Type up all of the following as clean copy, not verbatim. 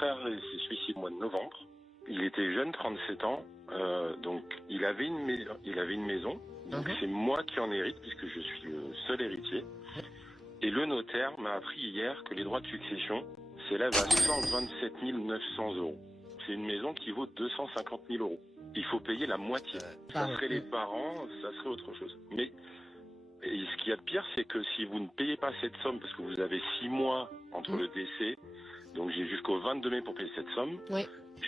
frère s'est suicidé au mois de novembre. Il était jeune, 37 ans, donc il avait une maison. Donc c'est moi qui en hérite puisque je suis le seul héritier. Et le notaire m'a appris hier que les droits de succession s'élèvent à 127 900 euros. C'est une maison qui vaut 250 000 euros. Il faut payer la moitié. Ça serait les parents, ça serait autre chose. Mais et ce qu'il y a de pire, c'est que si vous ne payez pas cette somme, parce que vous avez 6 mois entre le décès, donc j'ai jusqu'au 22 mai pour payer cette somme,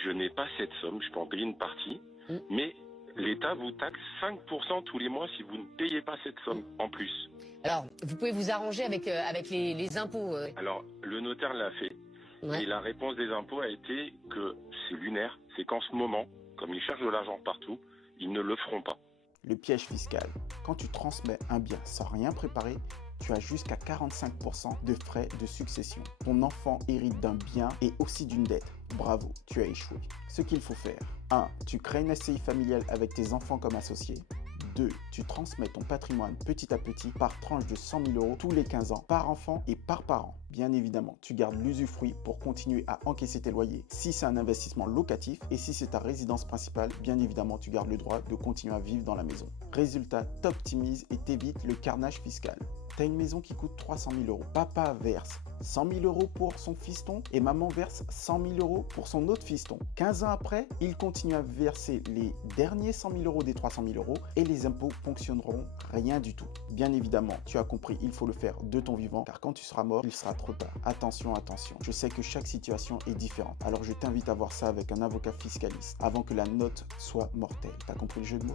je n'ai pas cette somme, je peux en payer une partie, mais l'État vous taxe 5% tous les mois si vous ne payez pas cette somme en plus. Alors, vous pouvez vous arranger avec les impôts. Alors, le notaire l'a fait, et la réponse des impôts a été que c'est lunaire, c'est qu'en ce moment, comme ils cherchent de l'argent partout, ils ne le feront pas. Le piège fiscal. Quand tu transmets un bien sans rien préparer, tu as jusqu'à 45% de frais de succession. Ton enfant hérite d'un bien et aussi d'une dette. Bravo, tu as échoué. Ce qu'il faut faire. 1. Tu crées une SCI familiale avec tes enfants comme associés. 2. Tu transmets ton patrimoine petit à petit par tranche de 100 000 euros tous les 15 ans, par enfant et par parent. Bien évidemment, tu gardes l'usufruit pour continuer à encaisser tes loyers si c'est un investissement locatif, et si c'est ta résidence principale, bien évidemment, tu gardes le droit de continuer à vivre dans la maison. Résultat, t'optimises et t'évites le carnage fiscal. T'as une maison qui coûte 300 000 euros. Papa verse 100 000 euros pour son fiston et maman verse 100 000 euros pour son autre fiston. 15 ans après, il continue à verser les derniers 100 000 euros des 300 000 euros et les impôts fonctionneront rien du tout. Bien évidemment, tu as compris, il faut le faire de ton vivant, car quand tu seras mort, il sera trop tard. Attention, attention. Je sais que chaque situation est différente, alors je t'invite à voir ça avec un avocat fiscaliste avant que la note soit mortelle. T'as compris le jeu de mots ?